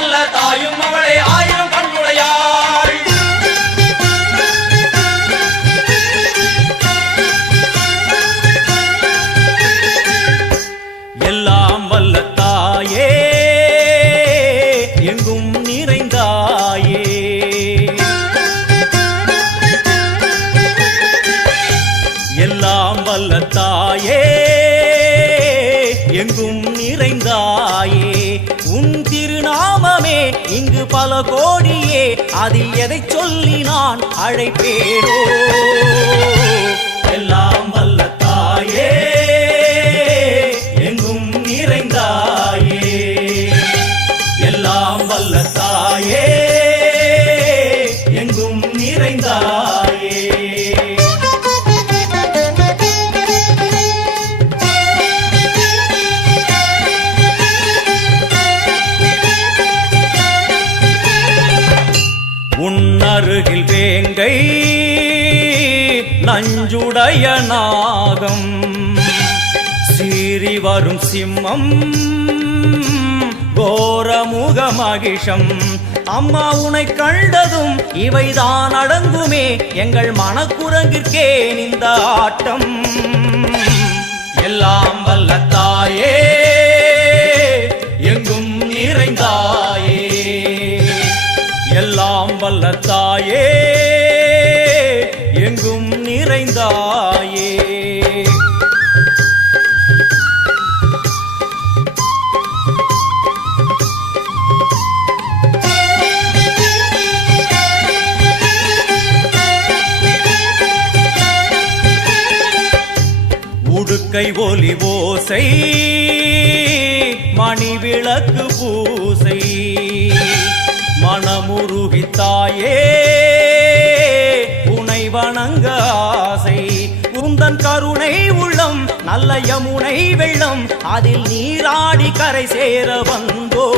நல்ல தாயும் அவளே ஆயிரம் கண்ணுடையாள். எல்லாம் வல்ல தாயே எங்கும் நிறைந்தாயே, எல்லாம் வல்ல தாயே எங்கும் நிறைந்தாயே. உன் திருநாமமே இங்கு பல கோடியே, அதில் எதை சொல்லி நான் அழைப்பேனோ. எல்லாம் வல்ல தாயே எங்கும் நிறைந்தாயே, எல்லாம் வல்ல தாயே எங்கும் நிறைந்தாயே. உன்னருகில் வேங்கை நஞ்சுடைய நாகம், சீறி வரும் சிம்மம் கோரமுக மகிஷம். அம்மா உனை கண்டதும் இவைதான் அடங்குமே, எங்கள் மனக்குரங்கிற்கே இந்த ஆட்டம். எல்லாம் வல்ல தாயே எங்கும் நிறைந்தாயே, எல்லாம் வல்ல தாயே எங்கும் நிறைந்தாயே. உடுக்கை ஒலி ஓசை மணி விளக்கு பூசை, மனமுருகி தாயே உனை வணங்க ஆசை. உந்தன் கருணை உள்ளம் நல்ல யமுனை வெள்ளம், அதில் நீராடி கரை சேர வந்தோ.